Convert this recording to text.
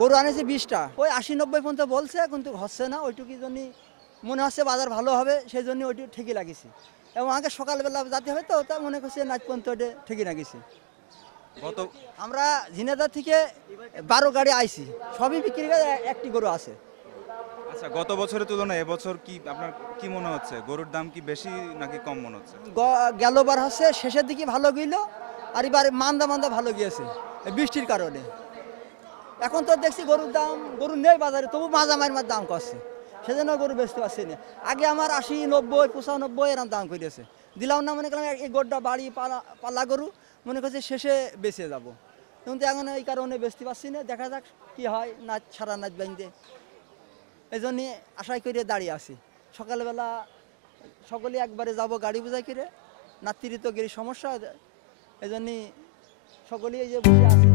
গরু আনেছে 20টা, ওই 80-90 পর্যন্ত বলছে, কিন্তু হচ্ছে না। ওইটুকুর জন্যই মনে হচ্ছে বাজার ভালো হবে, সেই জন্য ওইটু ঠিকই লাগিয়েছি। এবং আগে সকালবেলা যেতে হয় তো, তা মনে করছি নাচ পর্যন্ত ওইটা ঠিকই লাগিয়েছি। গত আমরা ঝিনাইদহ থেকে 12 গাড়ি আইছি, সবই বিক্রি করে একটি গরু আছে। আচ্ছা, গত বছরের তুলনায় এবছর কি আপনার কি মনে হচ্ছে? গরুর দাম কি বেশি নাকি কম মনে হচ্ছে? গেলবার হচ্ছে শেষের দিকে ভালো গেল, আর এবার মান্দা মান্দা ভালো গিয়েছে এই বৃষ্টির কারণে। এখন তো দেখছি গরু নেই বাজারে, তবু মাঝামারির দাম করছে, সেজন্য গরু বেচতে পারছি না। আগে আমার 80-90-95 এরকম দাম করেছে, দিলাম না। মনে করলাম এই গরুটা বাড়ি পালা গরু, মনে করছে শেষে বেঁচে যাব, কিন্তু এখন এই কারণে বেচতে পারছি না। দেখা যাক কি হয়, নাচ সারা নাচ বাঁধতে, এই জন্যে আশাই করে দাঁড়িয়ে আছি। সকালবেলা সকলে একবারে যাব গাড়ি বোঝাই করে, নাতির তো গেরি সমস্যা, এই জন্যে সকলেই এই যে বসে আছি।